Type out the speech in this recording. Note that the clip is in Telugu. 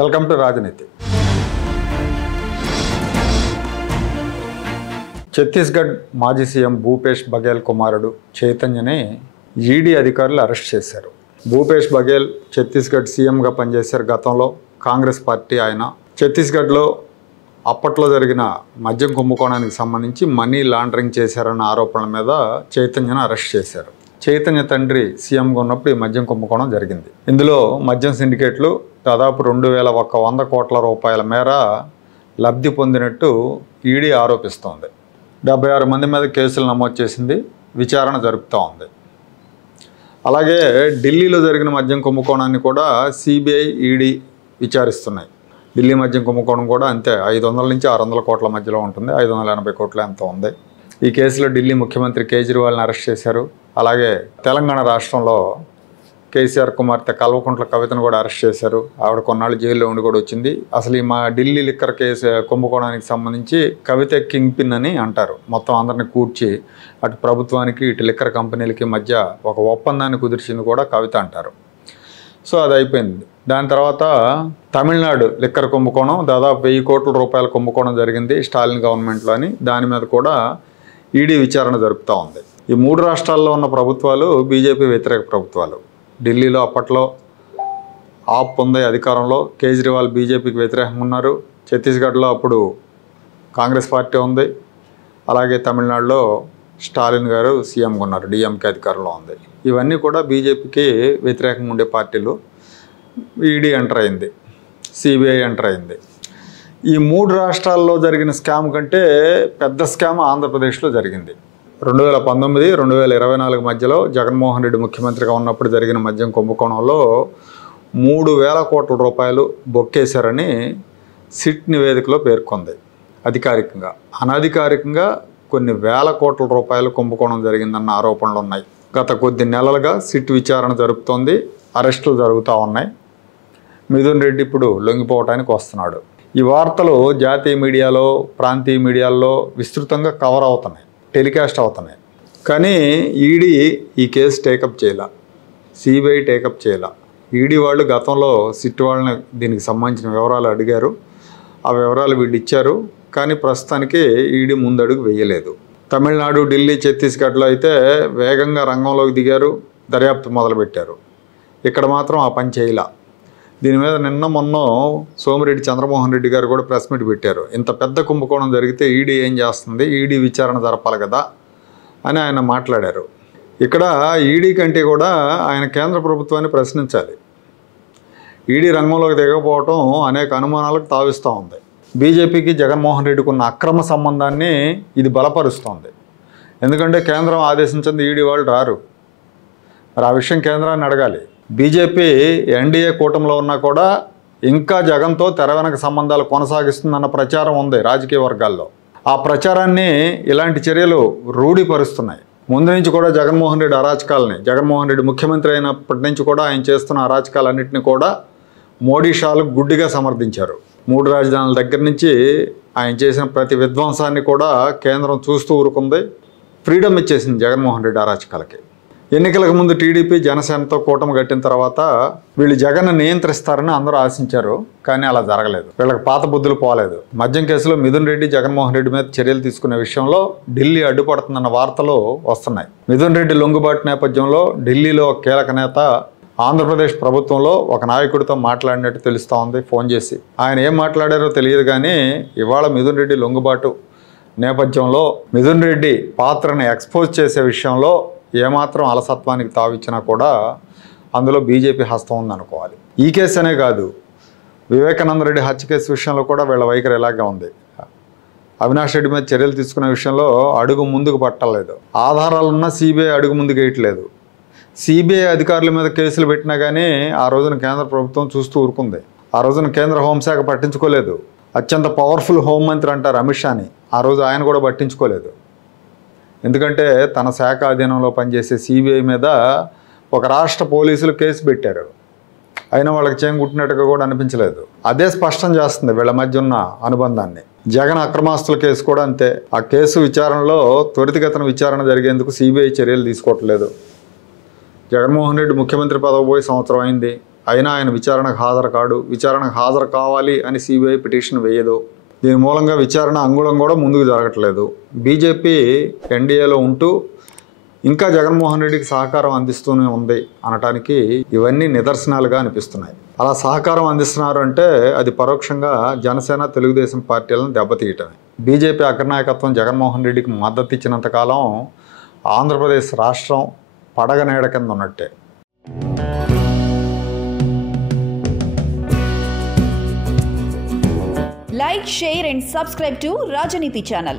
వెల్కమ్ టు రాజనీతి. ఛత్తీస్గఢ్ మాజీ సీఎం భూపేష్ బఘేల్ కుమారుడు చైతన్యని ఈడీ అధికారులు అరెస్ట్ చేశారు. భూపేష్ బఘేల్ ఛత్తీస్గఢ్ సీఎంగా పనిచేశారు. గతంలో కాంగ్రెస్ పార్టీ ఆయన. ఛత్తీస్గఢ్లో అప్పట్లో జరిగిన మద్యం కుంభకోణానికి సంబంధించి మనీ లాండరింగ్ చేశారన్న ఆరోపణల మీద చైతన్యను అరెస్ట్ చేశారు. చైతన్య తండ్రి సీఎంగా ఉన్నప్పుడు ఈ మద్యం కుంభకోణం జరిగింది. ఇందులో మద్యం సిండికేట్లు దాదాపు 2100 కోట్ల రూపాయల మేర లబ్ధి పొందినట్టు ఈడీ ఆరోపిస్తోంది. 76 మంది మీద కేసులు నమోదు చేసింది. విచారణ జరుపుతూ ఉంది. అలాగే ఢిల్లీలో జరిగిన మద్యం కుంభకోణాన్ని కూడా సిబిఐ ఈడీ విచారిస్తున్నాయి. ఢిల్లీ మద్యం కుంభకోణం కూడా అంతే, 500 నుంచి 600 కోట్ల మధ్యలో ఉంటుంది. 580 కోట్ల ఎంత ఉంది. ఈ కేసులో ఢిల్లీ ముఖ్యమంత్రి కేజ్రీవాల్ని అరెస్ట్ చేశారు. అలాగే తెలంగాణ రాష్ట్రంలో కేసీఆర్ కుమార్తె కల్వకుంట్ల కవితను కూడా అరెస్ట్ చేశారు. ఆవిడ కొన్నాళ్ళు జైల్లో ఉండి కూడా వచ్చింది. అసలు ఈ మా ఢిల్లీ లిక్కర్ కేసు కుంభకోణానికి సంబంధించి కవిత కింగ్ పిన్ అని అంటారు. మొత్తం అందరిని కూర్చి అటు ప్రభుత్వానికి ఇటు లిక్కర్ కంపెనీలకి మధ్య ఒక ఒప్పందాన్ని కుదిర్చింది కూడా కవిత అంటారు. సో అది అయిపోయింది. దాని తర్వాత తమిళనాడు లిక్కర్ కుంభకోణం దాదాపు 1000 కోట్ల రూపాయల కుంభకోణం జరిగింది స్టాలిన్ గవర్నమెంట్లో అని. దాని మీద కూడా ఈడీ విచారణ జరుపుతూ ఉంది. ఈ 3 రాష్ట్రాల్లో ఉన్న ప్రభుత్వాలు బీజేపీ వ్యతిరేక ప్రభుత్వాలు. ఢిల్లీలో అప్పట్లో ఆప్ ఉంది అధికారంలో, కేజ్రీవాల్ బీజేపీకి వ్యతిరేకంగా ఉన్నారు. ఛత్తీస్గఢ్లో అప్పుడు కాంగ్రెస్ పార్టీ ఉంది. అలాగే తమిళనాడులో స్టాలిన్ గారు సీఎంగా ఉన్నారు, డిఎంకే అధికారంలో ఉంది. ఇవన్నీ కూడా బీజేపీకి వ్యతిరేకంగా ఉండే పార్టీలు. ఈడీ ఎంటర్ అయింది, సిబిఐ ఎంటర్ అయింది. ఈ 3 రాష్ట్రాల్లో జరిగిన స్కామ్ కంటే పెద్ద స్కామ్ ఆంధ్రప్రదేశ్లో జరిగింది. 2019, 2024 మధ్యలో జగన్మోహన్ రెడ్డి ముఖ్యమంత్రిగా ఉన్నప్పుడు జరిగిన మద్యం కుంభకోణంలో 3000 కోట్ల రూపాయలు బొక్కేశారని సిట్ నివేదికలో పేర్కొంది. అధికారికంగా, అనధికారికంగా కొన్ని వేల కోట్ల రూపాయలు కుంభకోణం జరిగిందన్న ఆరోపణలు ఉన్నాయి. గత కొద్ది నెలలుగా సిట్ విచారణ జరుపుతోంది. అరెస్టులు జరుగుతూ ఉన్నాయి. మిథున్ రెడ్డి ఇప్పుడు లొంగిపోవటానికి వస్తున్నాడు. ఈ వార్తలు జాతీయ మీడియాలో, ప్రాంతీయ మీడియాల్లో విస్తృతంగా కవర్ అవుతున్నాయి, టెలికాస్ట్ అవుతున్నాయి. కానీ ఈడీ ఈ కేసు టేకప్ చేయాల, సిబిఐ టేకప్ చేయాల. ఈడీ వాళ్ళు గతంలో సిట్ వాళ్ళని దీనికి సంబంధించిన వివరాలు అడిగారు. ఆ వివరాలు వీళ్ళు ఇచ్చారు. కానీ ప్రస్తుతానికి ఈడీ ముందడుగు వేయలేదు. తమిళనాడు, ఢిల్లీ, ఛత్తీస్గఢ్లో అయితే వేగంగా రంగంలోకి దిగారు, దర్యాప్తు మొదలుపెట్టారు. ఇక్కడ మాత్రం ఆ పని చేయాల. దీని మీద నిన్న మొన్న సోమిరెడ్డి చంద్రమోహన్ రెడ్డి గారు కూడా ప్రెస్ మీట్ పెట్టారు. ఇంత పెద్ద కుంభకోణం జరిగితే ఈడీ ఏం చేస్తుంది, ఈడీ విచారణ జరపాలి కదా అని ఆయన మాట్లాడారు. ఇక్కడ ఈడీ కంటే కూడా ఆయన కేంద్ర ప్రభుత్వాన్ని ప్రశ్నించాలి. ఈడీ రంగంలోకి దిగకపోవటం అనేక అనుమానాలకు తావిస్తూ ఉంది. బీజేపీకి జగన్మోహన్ రెడ్డికి ఉన్న అక్రమ సంబంధాన్ని ఇది బలపరుస్తోంది. ఎందుకంటే కేంద్రం ఆదేశించింది ఈడీ వాళ్ళు రారు. మరి ఆ విషయం కేంద్రాన్ని అడగాలి. బీజేపీ ఎన్డీఏ కూటమిలో ఉన్నా కూడా ఇంకా జగన్తో తెర వెనక సంబంధాలు కొనసాగిస్తుందన్న ప్రచారం ఉంది రాజకీయ వర్గాల్లో. ఆ ప్రచారాన్ని ఇలాంటి చర్యలు రూఢీపరుస్తున్నాయి. ముందు నుంచి కూడా జగన్మోహన్ రెడ్డి అరాచకాలని, జగన్మోహన్ రెడ్డి ముఖ్యమంత్రి అయినప్పటి నుంచి కూడా ఆయన చేస్తున్న అరాచకాలన్నింటినీ కూడా మోడీ షాలు గుడ్డిగా సమర్థించారు. 3 రాజధానుల దగ్గర నుంచి ఆయన చేసిన ప్రతి విధ్వంసాన్ని కూడా కేంద్రం చూస్తూ ఊరుకుంది. ఫ్రీడమ్ ఇచ్చేసింది జగన్మోహన్ రెడ్డి అరాచకాలకి. ఎన్నికలకు ముందు టీడీపీ జనసేనతో కూటమి కట్టిన తర్వాత వీళ్ళు జగన్ నియంత్రిస్తారని అందరూ ఆశించారు. కానీ అలా జరగలేదు. వీళ్ళకి పాత బుద్ధులు పోలేదు. మద్యం కేసులో మిథున్ రెడ్డి, జగన్మోహన్ రెడ్డి మీద చర్యలు తీసుకునే విషయంలో ఢిల్లీ అడ్డుపడుతుందన్న వార్తలు వస్తున్నాయి. మిథున్ రెడ్డి లొంగుబాటు నేపథ్యంలో ఢిల్లీలో కీలక నేత ఆంధ్రప్రదేశ్ ప్రభుత్వంలో ఒక నాయకుడితో మాట్లాడినట్టు తెలుస్తూ ఉంది ఫోన్ చేసి. ఆయన ఏం మాట్లాడారో తెలియదు. కానీ ఇవాళ మిథున్ రెడ్డి లొంగుబాటు నేపథ్యంలో మిథున్ రెడ్డి పాత్రని ఎక్స్పోజ్ చేసే విషయంలో ఏమాత్రం అలసత్వానికి తావిచ్చినా కూడా అందులో బీజేపీ హస్తం ఉందనుకోవాలి. ఈ కేసు అనే కాదు, వివేకానంద రెడ్డి హత్య కేసు విషయంలో కూడా వీళ్ళ వైఖరి ఇలాగే ఉంది. అవినాష్ రెడ్డి మీద చర్యలు తీసుకునే విషయంలో అడుగు ముందుకు పట్టలేదు. ఆధారాలున్నా సిబిఐ అడుగు ముందుకు వేయట్లేదు. సిబిఐ అధికారుల మీద కేసులు పెట్టినా కానీ ఆ రోజున కేంద్ర ప్రభుత్వం చూస్తూ ఊరుకుంది. ఆ రోజున కేంద్ర హోంశాఖ పట్టించుకోలేదు. అత్యంత పవర్ఫుల్ హోంమంత్రి అంటారు అమిత్ షాని, ఆ రోజు ఆయన కూడా పట్టించుకోలేదు. ఎందుకంటే తన శాఖ అధీనంలో పనిచేసే సిబిఐ మీద ఒక రాష్ట్ర పోలీసులు కేసు పెట్టారు. అయినా వాళ్ళకి చేంగుట్టినట్టుగా కూడా అనిపించలేదు. అదే స్పష్టం చేస్తుంది వీళ్ళ మధ్య ఉన్న అనుబంధాన్ని. జగన్ అక్రమాస్తుల కేసు కూడా అంతే. ఆ కేసు విచారణలో త్వరితగతిన విచారణ జరిగేందుకు సిబిఐ చర్యలు తీసుకోవట్లేదు. జగన్మోహన్ రెడ్డి ముఖ్యమంత్రి పదవి పోయి సంవత్సరం అయింది. అయినా ఆయన విచారణకు హాజరు కాడు. విచారణకు హాజరు కావాలి అని సిబిఐ పిటిషన్ వేయదు. దీని మూలంగా విచారణ అంగుళం కూడా ముందుకు జరగట్లేదు. బీజేపీ ఎన్డీఏలో ఉంటూ ఇంకా జగన్మోహన్ రెడ్డికి సహకారం అందిస్తూనే ఉంది అనటానికి ఇవన్నీ నిదర్శనాలుగా అనిపిస్తున్నాయి. అలా సహకారం అందిస్తున్నారు అంటే అది పరోక్షంగా జనసేన, తెలుగుదేశం పార్టీలను దెబ్బతీయటమే. బీజేపీ అగ్రనాయకత్వం జగన్మోహన్ రెడ్డికి మద్దతు ఇచ్చినంతకాలం ఆంధ్రప్రదేశ్ రాష్ట్రం పడగ నీడ కింద ఉన్నట్టే. Like, share and subscribe to Rajaniti channel.